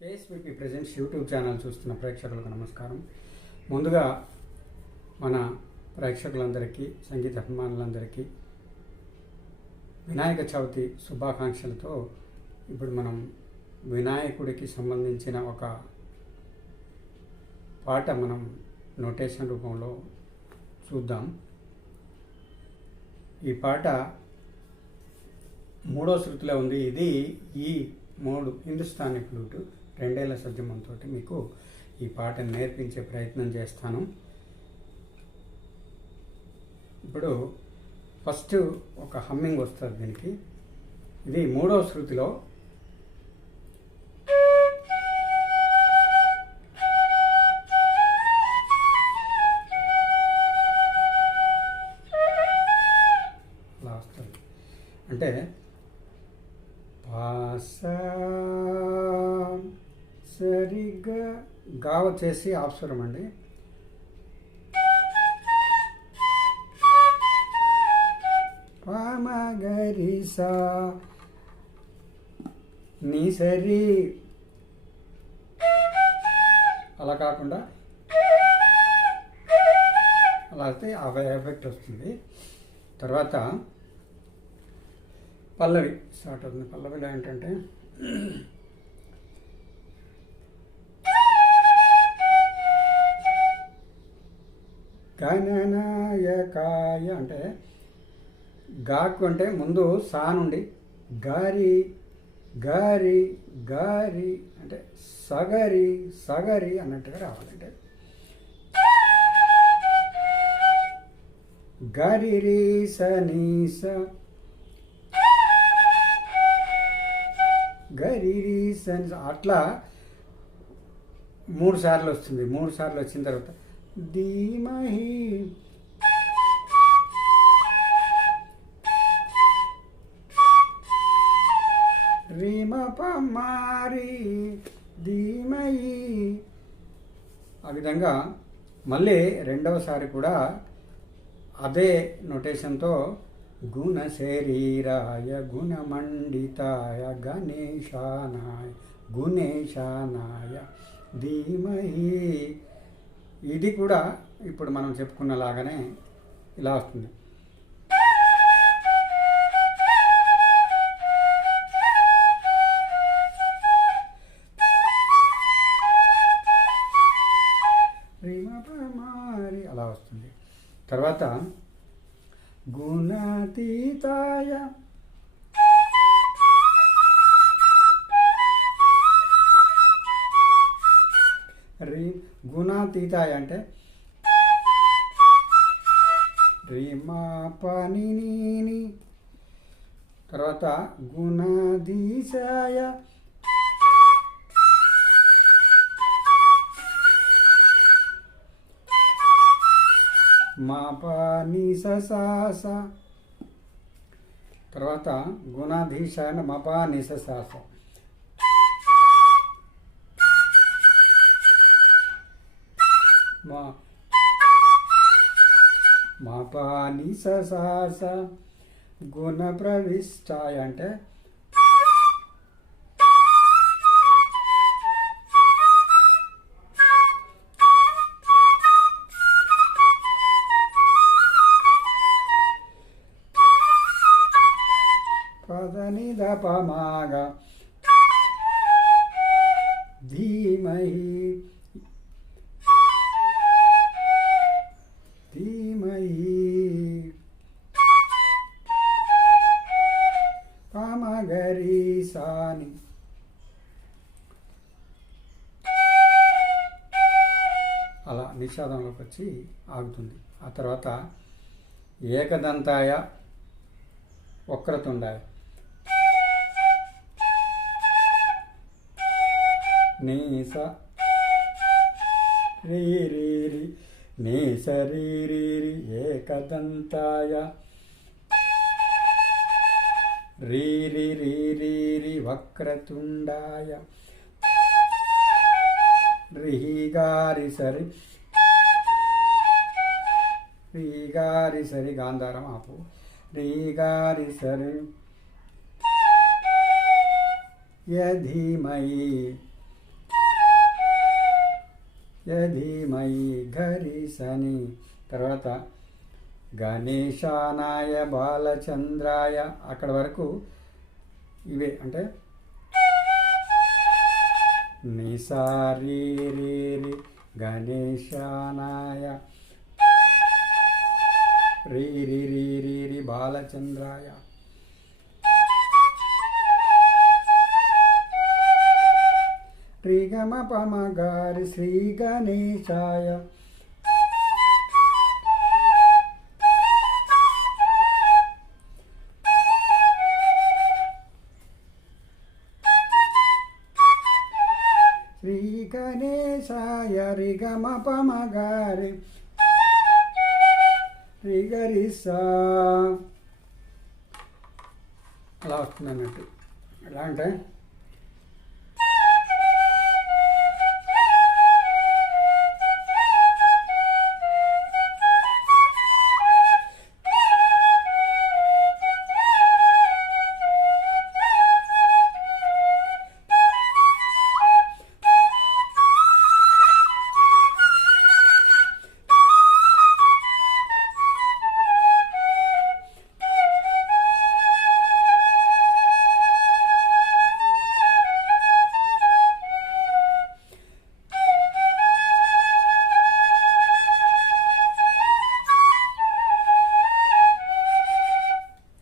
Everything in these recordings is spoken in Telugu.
కేఎస్విపి ప్రెజెంట్స్ యూట్యూబ్ ఛానల్ చూస్తున్న ప్రేక్షకులకు నమస్కారం. ముందుగా మన ప్రేక్షకులందరికీ, సంగీత అభిమానులందరికీ వినాయక చవితి శుభాకాంక్షలతో ఇప్పుడు మనం వినాయకుడికి సంబంధించిన ఒక పాట మనం నోటేషన్ రూపంలో చూద్దాం. ఈ పాట 3వ శృతిలో ఉంది. ఇది ఈ మోడు హిందుస్థానీ ఫ్లూటు 2 ఏళ్ల సజ్జమంతో మీకు ఈ పాటను నేర్పించే ప్రయత్నం చేస్తాను. ఇప్పుడు ఫస్ట్ ఒక హమ్మింగ్ వస్తుంది దీనికి. ఇది 3వ శృతిలో అలా వస్తుంది. అంటే సరిగ్గా గా వచ్చేసి ఆప్స్వరం అండి. పామగరిసా నీ సరి అలా కాకుండా అలా అయితే ఆ ఎఫెక్ట్ వస్తుంది. తర్వాత పల్లవి స్టార్ట్ అవుతుంది. పల్లవిలో ఏంటంటే గణనాయకాయ అంటే గాకు అంటే ముందు సా నుండి గారి గారి గారి అంటే సగరి సగరి అన్నట్టుగా రావాలంటే గరి రీ సనీస గరి రీ సనీస అట్లా 3 సార్లు వస్తుంది. 3 సార్లు వచ్చిన తర్వాత ధీమహి రీమ పమారి ధీమహి. ఆ విధంగా మళ్ళీ 2వసారి కూడా అదే నొటేషన్తో గుణ శరీరాయ గుణమండితాయ గణేశానాయ గుణేశానాయ ధీమహి. ఇది కూడా ఇప్పుడు మనం చెప్పుకున్నలాగానే ఇలా వస్తుంది. రిమపమారి అలా వస్తుంది. తర్వాత గుణాతీతాయ గుణాతీతాయ అంటే రీమా పని. తర్వాత గుణాధీశాయ మా పాని ససాస. తర్వాత గుణాధీశాయ మా పాని ససాస. మా పాని ససాస. గుణ ప్రవిష్టాయ అంటే పదని దపమాగ ధీమహి ధీమహి పామగరీసాని. అలా నిషాదంలోకి వచ్చి ఆగుతుంది. ఆ తర్వాత ఏకదంతాయ వక్రతుండాయ నీస రీ రీ రి నీస రీ రీ రి ఏకదంతాయ రీ రి రీ రీ రి వక్రతుండాయ రిహిగారి సరి రీగారి సరి గాంధారం ఆపు రీగారి సరి యధీమహి ధీమహి ఘరి సని. తర్వాత గణేశానాయ బాలచంద్రాయ, అక్కడ వరకు ఇవే, అంటే నిసారి రి రి గణేశానాయ రి రి రి రి రి బాలచంద్రాయ. రి గమ పమ గారి శ్రీ గణేశాయ. శ్రీ గణేశాయ రి గమ పమ గారి రి గరి సా. అలా వస్తుంది అన్నట్టు. ఎలా అంటే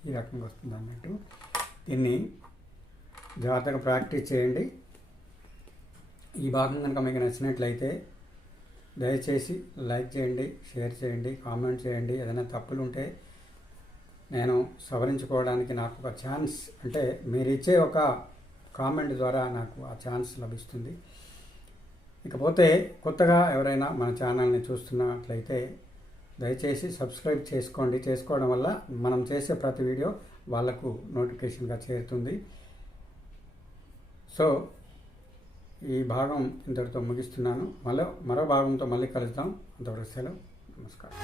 ఈ రకంగా వస్తుంది అన్నట్టు. దీన్ని జాగ్రత్తగా ప్రాక్టీస్ చేయండి. ఈ భాగం కనుక మీకు నచ్చినట్లయితే దయచేసి లైక్ చేయండి, షేర్ చేయండి, కామెంట్ చేయండి. ఏదైనా తప్పులు ఉంటే నేను సవరించుకోవడానికి నాకు ఒక ఛాన్స్, అంటే మీరు ఇచ్చే ఒక కామెంట్ ద్వారా నాకు ఆ ఛాన్స్ లభిస్తుంది. ఇకపోతే కొత్తగా ఎవరైనా మన ఛానల్ని చూస్తున్నట్లయితే దయచేసి సబ్స్క్రైబ్ చేసుకోండి. చేసుకోవడం వల్ల మనం చేసే ప్రతి వీడియో వాళ్ళకు నోటిఫికేషన్గా చేరుతుంది. సో ఈ భాగం ఇంతటితో ముగిస్తున్నాను. మరో భాగంతో మళ్ళీ కలుద్దాం. అంతవరకు సెలవు. నమస్కారం.